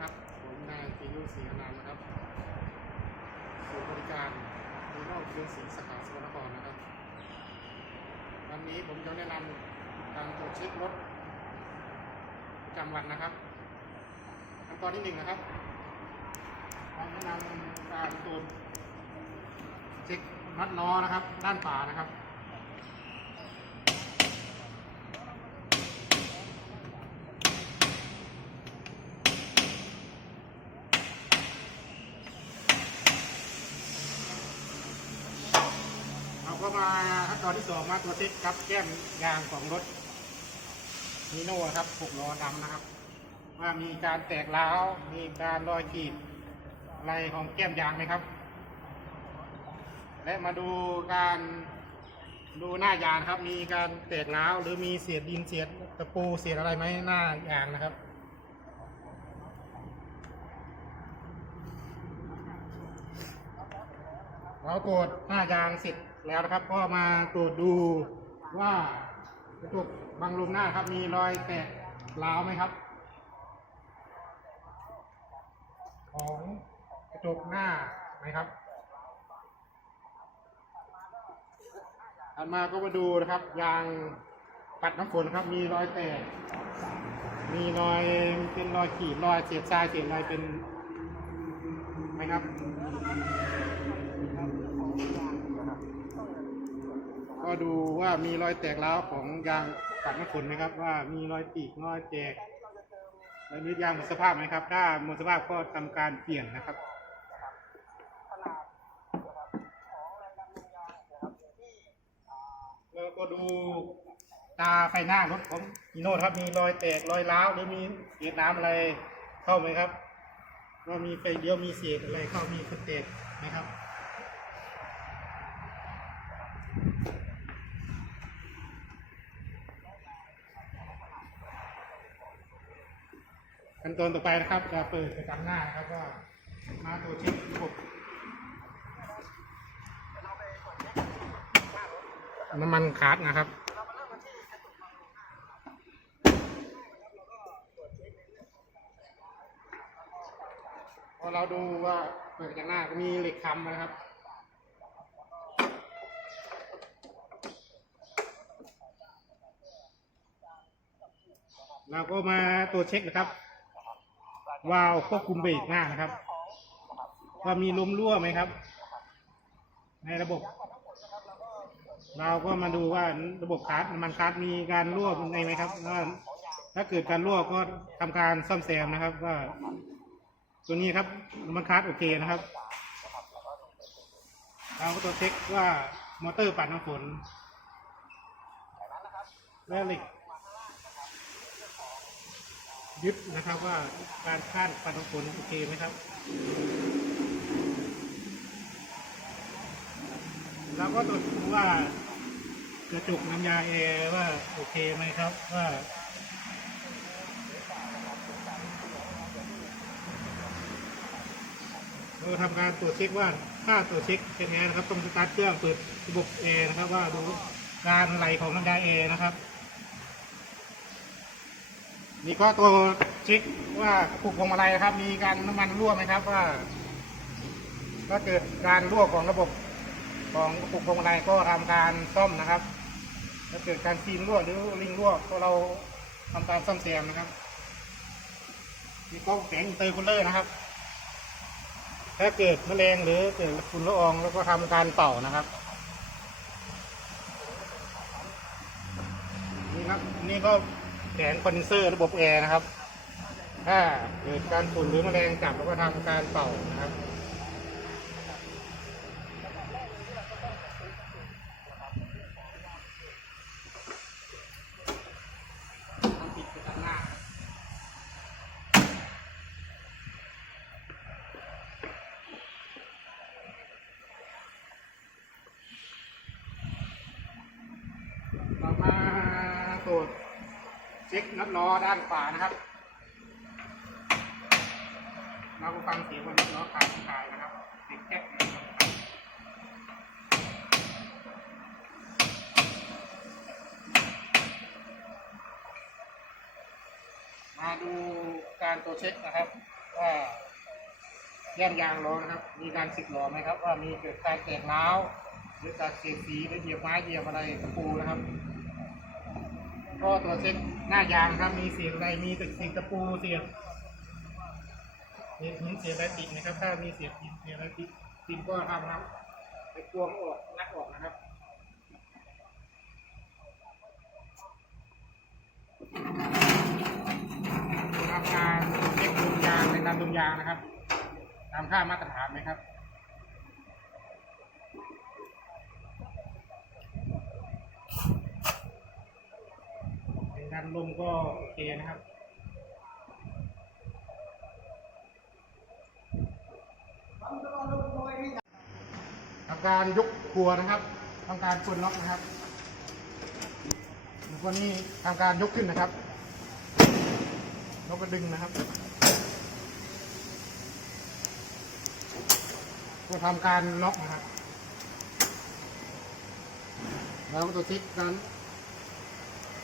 ครับ ผมนายจิยุศรีนันนะครับศูนย์บริการมีนอกเครื่องสีสาขาสกลนครนะครับ วันนี้ผมจะแนะนำการตรวจเช็ครถประจำวันนะครับขั้นตอนที่หนึ่งนะครับการแนะนำการตรวจเช็คน็อตล้อนะครับ ด้านฝานะครับ มาขั้นตอนที่สองมาตัวเช็คครับแก้มยางของรถนีโน่ครับหกล้อดำนะครับ ว่ามีการแตกร้าว มีการรอยขีดอะไรของแก้มยางไหมครับ และมาดูการดูหน้ายางครับ มีการแตกร้าวหรือมีเศษดินเศษตะปูเศษอะไรไหมหน้ายางนะครับ เราตรวจหน้ายางเสร็จแล้วนะครับ ก็มาตรวจดูว่ากระจกบังลมหน้าครับ มีรอยแตกร้าวไหมครับ ของกระจกหน้าไหมครับถัดมาก็มาดูนะครับ ยางปัดน้ำฝนครับ มีรอยแตก มีรอยเป็นรอยขีดรอยเสียดทรายเสียดอะไรเป็นไหมครับ ก็ดูว่ามีรอยแตกร้าวของยางปัดน้ำฝนไหมครับ ว่ามีรอยปีกรอยแตกแล้วมียางหมดสภาพไหมครับ ถ้าหมดสภาพก็ทำการเปลี่ยนนะครับแล้วก็ดูตาไฟหน้ารถของอีโน่ครับ มีรอยแตกรอยร้าวหรือมีเศษน้ำอะไรเข้าไหมครับว่ามีไฟเลี้ยวมีเศษอะไรเข้ามีกระเตกไหมครับ ขั้นตอนต่อไปนะครับจะเปิดประจำหน้านะครับก็มาตัวเช็คระบบน้ำมันคาร์ดนะครับพอเราดูว่าเปิดจากหน้าก็มีเหล็กคำนะครับเราก็มาตัวจเช็คนะครับ วาล์วควบคุมเบรกหน้านะครับ ว่ามีลมรั่วไหมครับ ในระบบ เราก็มาดูว่าระบบคาร์ดมันคาร์ดมีการรั่วยังไงไหมครับว่าถ้าเกิดการรั่วก็ทำการซ่อมแซมนะครับ ว่า ตัวนี้ครับมันคาร์ดโอเคนะครับเราก็ตัวจเช็คว่ามอเตอร์ปัดน้ำฝนและเหล็ก ยึดนะครับว่าการคาดปันผลโอเคไหมครับเราก็ตรวจดูว่ากระจุกน้ำยาแอร์ว่าโอเคไหมครับว่าเราทำการตรวจเช็คว่าถ้าตรวจเช็คเป็นแอร์นะครับต้องสตาร์ทเครื่องเปิดระบบแอร์นะครับว่าดูการไหลของน้ำยาแอร์นะครับ นี่ก็ตัวเช็คว่าผูกพวงมาลัยนะครับ มีการน้ำมันรั่วไหมครับว่าถ้าเกิดการรั่วของระบบของกระปุกพวงมาลัยก็ทำการซ่อมนะครับ ถ้าเกิดการซีนรั่วหรือลิงรั่วก็เราทำการซ่อมแซมนะครับนี่ก็แสงเตอร์คูลเลอร์นะครับ ถ้าเกิดแมลงหรือเกิดฝุ่นละอองแล้วก็ทำการเป่านะครับ นี่ครับนี่ก็ แผงคอนเดนเซอร์ระบบแอร์นะครับ ถ้าเกิดการฝุ่นหรือแมลงจับแล้วก็ทำการเป่านะครับ ทำผิดไปทางหน้า เรามาตรวจเช็คน็อตล้อด้านขวานะครับ เราฟังเสียงว่าน็อตล้อขาดขายนะครับติดแก๊กนะครับมาดูการตัวจเช็คนะครับว่าแย่มยางล้อนะครับ มีการสึกหลอไหมครับ ว่ามีเกิดการแตกร้าวหรือจากเสียสีหรือเหยียบไม้เหยียบอะไรตะปูนะครับ ก็ตัวเช็คหน้ายางครับ มีเสียงอะไรมีตึกเสียงตะปูเสียงเสียงหินเสียงอะไรติดนะครับ ถ้ามีเสียงหินเสียงอะไรติดติดก็ทำครับไปกวงออกนักออกนะครับทำการเช็คดุมยางในการดุมยางนะครับตามค่ามาตรฐานไหมครับ เป็น การลมก็โอเคนะครับทำการยกครัวนะครับทำการกดล็อกนะครับแล้วก็นี่ทำการยกขึ้นนะครับแล้วก็ดึงนะครับก็ทำการล็อกนะครับ แล้วก็ตัวทิศนั้น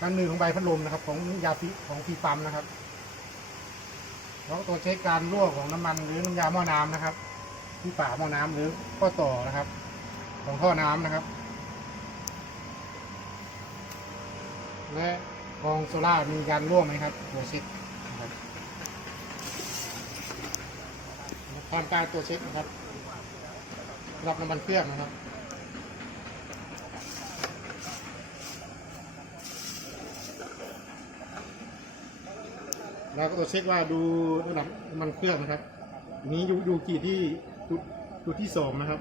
การหนึ่งของใบพัดลมนะครับ ของยาฟิของฟีปั๊มนะครับแล้วตัวเช็คการรั่วของน้ำมันหรือน้ำยาหม้อน้ำนะครับ ที่ฝาหม้อน้ำหรือข้อต่อนะครับ ของท่อน้ำนะครับ และกองโซล่าร์มีการรั่วไหมครับ ตัวเช็คครับทำการตัวเช็คนะครับรับน้ำมันเครื่องนะครับ เราก็ตัวจเช็คว่าดูระดับน้ำมันเครื่องนะครับนี้อยู่อยู่กี่ที่จุดจุดที่สองนะครับ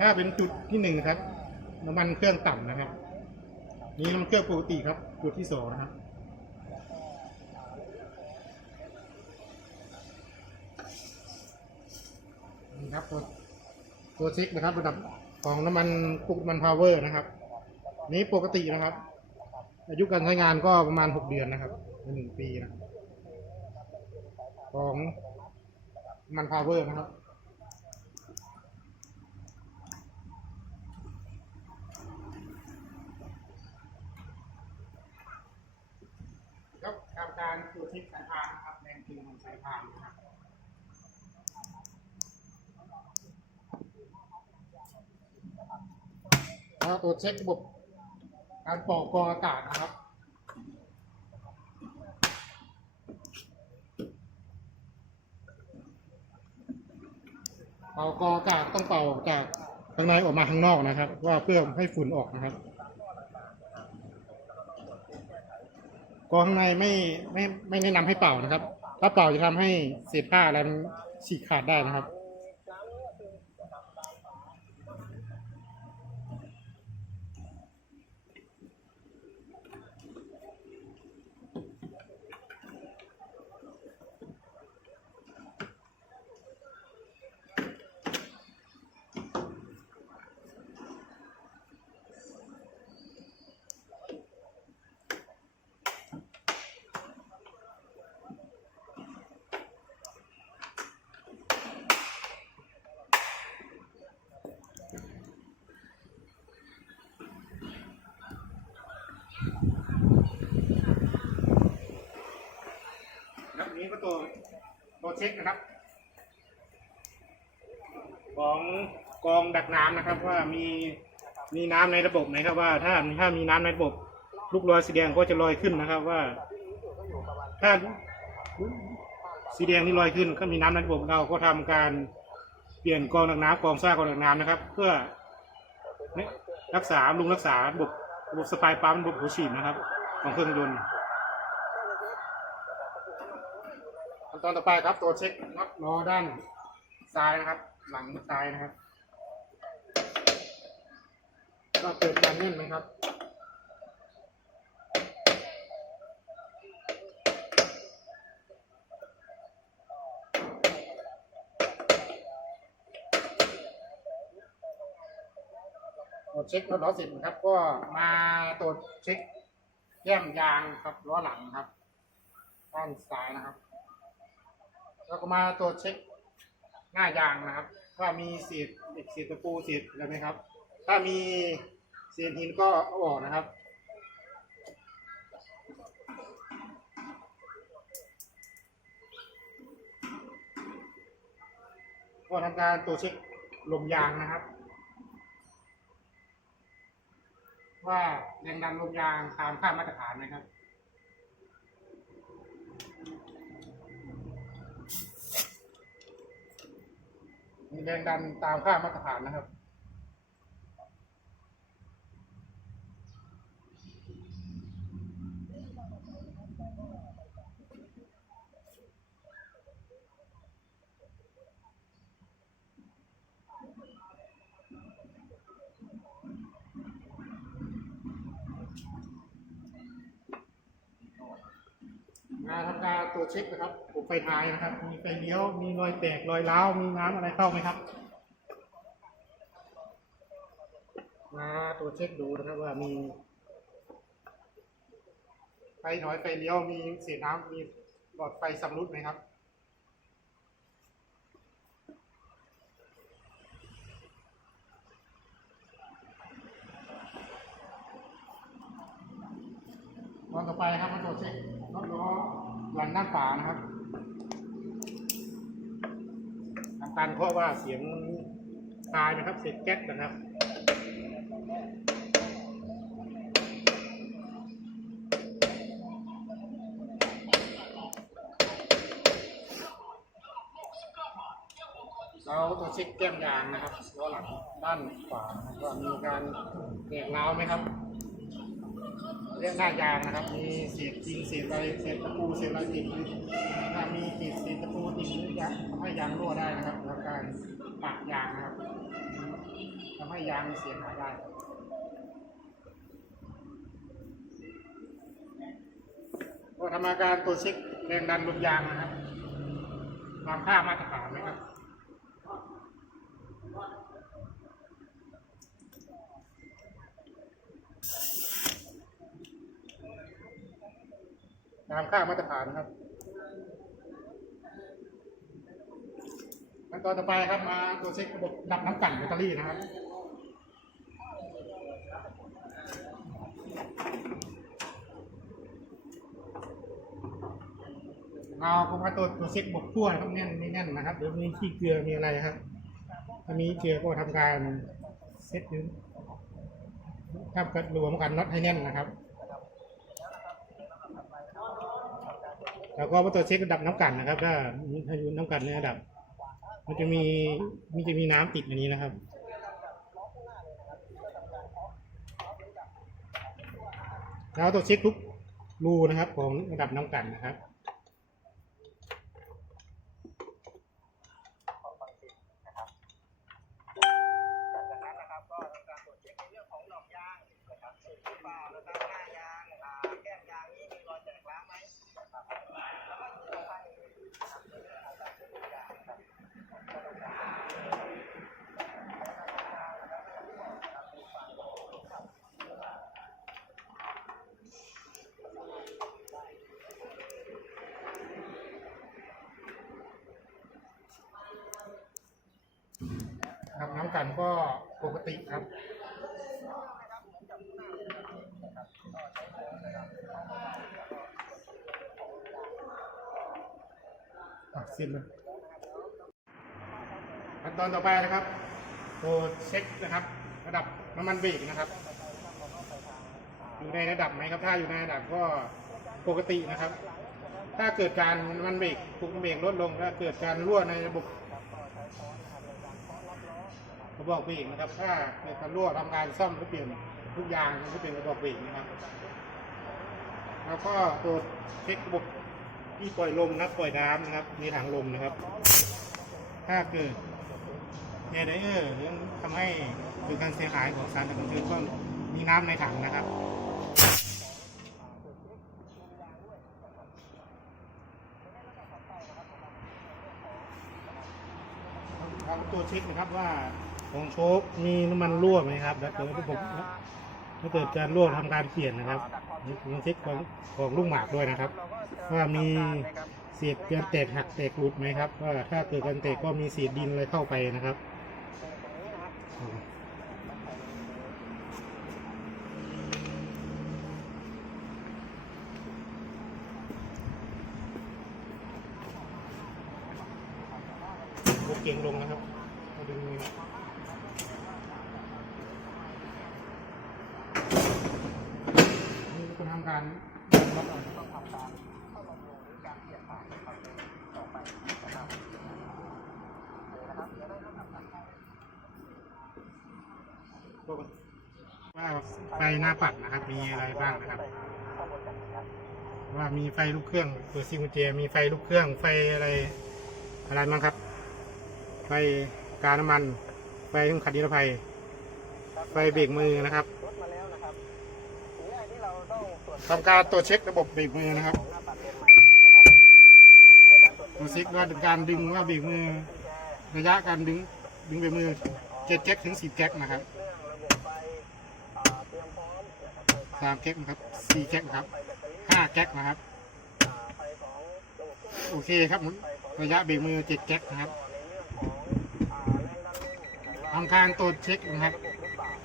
ถ้าเป็นจุดที่หนึ่งนะครับ น้ำมันเครื่องต่ำนะครับ นี่น้ำมันเครื่องปกติครับ จุดที่สองนะครับนี่ครับตัวตัวเช็คนะครับ ระดับของน้ำมันปุกมันพาวเวอร์นะครับ นี้ปกตินะครับ อายุการใช้งานก็ประมาณหกเดือนนะครับหนึ่งปีนะครับ ของมันพาวเวอร์นะครับแล้วทำการตรวจเช็คสายพานนะครับแรงตึงของสายพานนะครับแล้วตรวจเช็คระบบการปอกกออากาศนะครับ เอากอากาศต้องเป่าจากข้างในออกมาข้างนอกนะครับ ว่าเพื่อให้ฝุ่นออกนะครับกอข้างในไม่ไม่ไม่แนะนำให้เป่านะครับ ถ้าเป่าจะทำให้เศษผ้าอะไรมันฉีกขาดได้นะครับ ตัวเช็คนะครับ ของกองดักน้ำนะครับ ว่ามีมีน้ำในระบบไหมครับว่า ถ้าถ้ามีน้ำในระบบ ลูกลอยสีแดงก็จะลอยขึ้นนะครับว่า ถ้าสีแดงที่ลอยขึ้นก็มีน้ำในระบบเราก็ทำการเปลี่ยนกองดักน้ำกองซ่ากองดักน้ำนะครับ เพื่อรักษาลุงรักษาระบบระบบสปายปั๊มระบบหัวฉีดนะครับ ของเครื่องยนต์ ขั้น ตอนต่อไปครับตัวเช็คน็อตล้อด้านซ้ายนะครับ หลังซ้ายนะครับ ก็เกิดการเลื่นไหมครับตรวจเช็คล้อเสร็จนะครับ ก็มาตรวจเช็คแย้มยางครับล้อหลังครับด้านซ้ายนะครับ แล้วก็มาตรวจเช็คหน้ายางนะครับ ว่ามีเศษเหล็กเศษตะปูเศษอะไรไหมครับ ถ้ามีเศษหินก็เอาออกนะครับก็ทำการตรวจเช็คลมยางนะครับ ว่าแรงดันลมยางตามค่ามาตรฐานไหมครับ แรงดันตามค่ามาตรฐานนะครับมาทำการตรวจเช็คนะครับ ฟท้ายนะครับ มีไฟเลี้ยว มีรอยแตกรอยร้าว มีน้ำอะไรเข้าไหมครับ มาตรวจเช็คดูนะครับว่ามี ไฟน่อยไฟเลี้ยว มีเศษน้ำมีหลอดไฟสำรุดไหมครับตอนต่อไปครับมาตรวจเช็ครถล้อหลังด้านขวานะครับ ทำการาะว่าเสียงคายนะครับ เสียงแก๊สนะครับเราตรวจเช็คแก้มยางนะครับล้อหลังด้านขวานะครับว่ามีการแตกร้าวไหมครับ เรียกหน้ายางนะครับ มีเศษจริงเศษอะไรเศษตะปูเศษอะไรติดอยู่ถ้ามีติดเศษตะปูติดหรือยางทำให้ยางรั่วได้นะครับแล้วการปะยางนะครับทำให้ยางเสียหายได้ก็ทำการตรวจเช็คแรงดันลมยางนะครับตามค่ามาตรฐานนะครับ ตามค่ามาตรฐานนะครับขั้นตอนต่อไปครับมาตรวเช็คระบบดับน้ำกั่นแบตเตอรี่นะครับเราผมมาตรวจตรวเช็คบบขั้วครับแน่นไม่แน่นนะครับเดี๋ยวมีขี้เกลือมีอะไรครับถ้ามีเกลือก็ทำการเซ็ตหรือทำกันรวมกันน็อตให้แน่นนะครับ แล้วก็ว่าตัวเช็คระดับน้ำกันนะครับ ถ้าถ้าอยู่น้ำกันในระดับ มันจะมีมันจะมีน้ำติดในนี้นะครับแล้วตัวเช็คทุกรูนะครับ ของระดับน้ำกันนะครับ จากนั้นนะครับก็ทำการตรวจเช็คในเรื่องของดอกยางนะครับสุดหรือเปล่านะครับหน้ายางอ่าแก้มยางนี้มีรอยแตกร้าวไหมนะครับแล้วก็ที่สำคัญนะครับในเรื่องของการเช็คยางนะครับ ครับน้ำก็ปกติครับสิ้นแล้วขั้นตอนต่อไปนะครับโปรเช็คนะครับ ระดับน้ำมันเบรกนะครับ อยู่ในระดับไหนครับ ถ้าอยู่ในระดับก็ปกตินะครับ ถ้าเกิดการน้ำมันเบรกปุกเบรกลดลง ถ้าเกิดการรั่วในระบบ ระบบเบรกนะครับถ้าเกิดการรั่วทำการซ่อมหรือเปลี่ยนทุกอย่างมันก็เป็นระบบเบรกนะครับ แล้วก็ตัวเช็คระบบที่ปล่อยลมนับปล่อยน้ำนะครับมีถังลมนะครับ ถ้าเกิดแอร์ไดเออร์หรือทำให้เกิดการเสียหายของสารตะกั่วแตนก็มีน้ำในถังนะครับเราตัวเช็คนะครับว่า ของโชคมีน้ำมันรั่วไหมครับแล้วเกิดผมถ้าเกิดการรั่วทำการเปลี่ยนนะครับนี่ต้อเช็คของของลูกหมากด้วยนะครับ ว่ามีเศษการแตกหักแตกหลุดไหมครับว่าถ้าเกิดการแตกก็มีเศษดินอะไรเข้าไปนะครับ เก่งลงนะครับมาดึงมือนี่คุณทำการล็อกออก ต้องทำการเข้าลงดูหรือการเปลี่ยนผ่านนะครับต่อไปนะครับเลยนะครับเดี๋ยวได้รับการให้ ว่าไฟหน้าปัดนะครับ มีอะไรบ้างนะครับ ว่ามีไฟลูกเครื่องเปิดซิงกุญแจมีไฟลูกเครื่อง ไฟอะไรอะไรบ้างครับ ไฟกาน้ำมัน ไฟเครื่องขัดนิรภัย ไฟเบรกมือนะครับทำการตรวจเช็คระบบเบรกมือนะครับดเลนใหม่นะครับในการตรวจเช็คว่าการดึงว่าเบรกมือ ระยะการดึงดึงเบรกมือเจ็ดแก๊กถึงสิบแก๊กนะครับไฟอ่าเตรียมพร้อม นะครับไฟฟ้าสามแก๊กนะครับสี่แก๊กนะครับห้าแก๊กนะครับ โอเคครับผมระยะเบรกมือเจ็ดแก๊กนะครับในะครับทำการตรวจเช็คนะครับ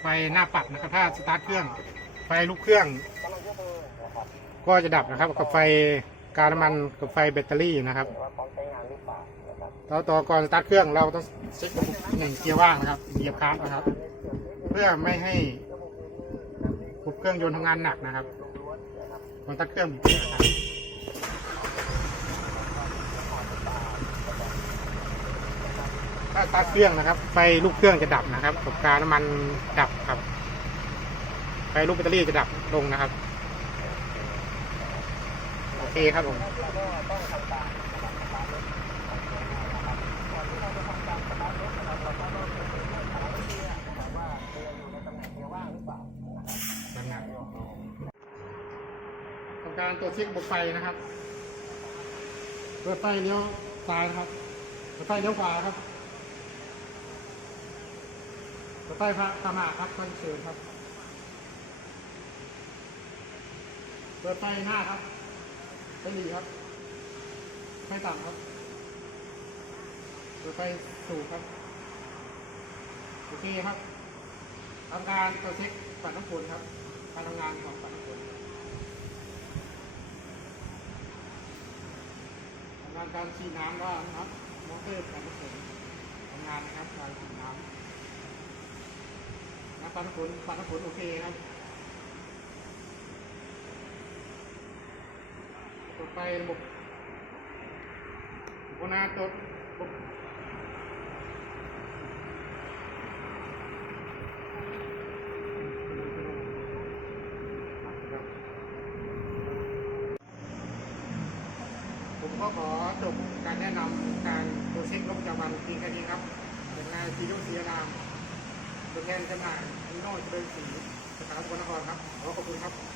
ไฟหน้าปัดนะครับ ถ้าสตาร์ทเครื่อง ไฟลูกเครื่อง ก็จะดับนะครับ กับไฟการน้ำมันกับไฟแบตเตอรี่นะครับว่อต่อต่อก่อนสตาร์ทเครื่องเราต้องเช็คหนึ่งเกียร์ว่างนะครับเหยียบคลัสนะครับ เพื่อไม่ให้ เครื่องยนต์ทำงานหนักนะครับก่อนตาร์ทเครื่องบิดนะครับถ้าตาร์ทเครื่องนะครับ ไฟลูกเครื่องจะดับนะครับกับการน้ำมันดับครับ ไฟลูกแบตเตอรี่จะดับลงนะครับ โอเคครับผม ตรวเช็คระบบไฟนะครับ เปิดไฟเลี้ยวซ้ายนะครับ เปิดไฟเลี้ยวขวาครับ เปิดไฟพระธรรมะครับก็เชิญครับ เปิดไฟหน้าครับไฟหลีครับ ไฟต่ำครับ เปิดไฟสูงครับโอเคครับทำการตรวเช็คปัดน้ำฝนครับ การทำงานของปัดน้ำฝนานการฉีดน้ำว่านะครับมอเตอร์ปัดน้ำฝนทำงานนะครับการฉีดน้ำน้ำปัดน้ำฝนปัน้ำฝนโอเคครับกดไประบบอุปนาตรวจระบบผมก็ขอ ช็คลบจากวันจริงแค่นี้ครับเป็นนายซีโรสีรามเป็นแทนจำหน่ายอินโนเจริญศรีสาขาสกลนครครับขอขอบคุณครับ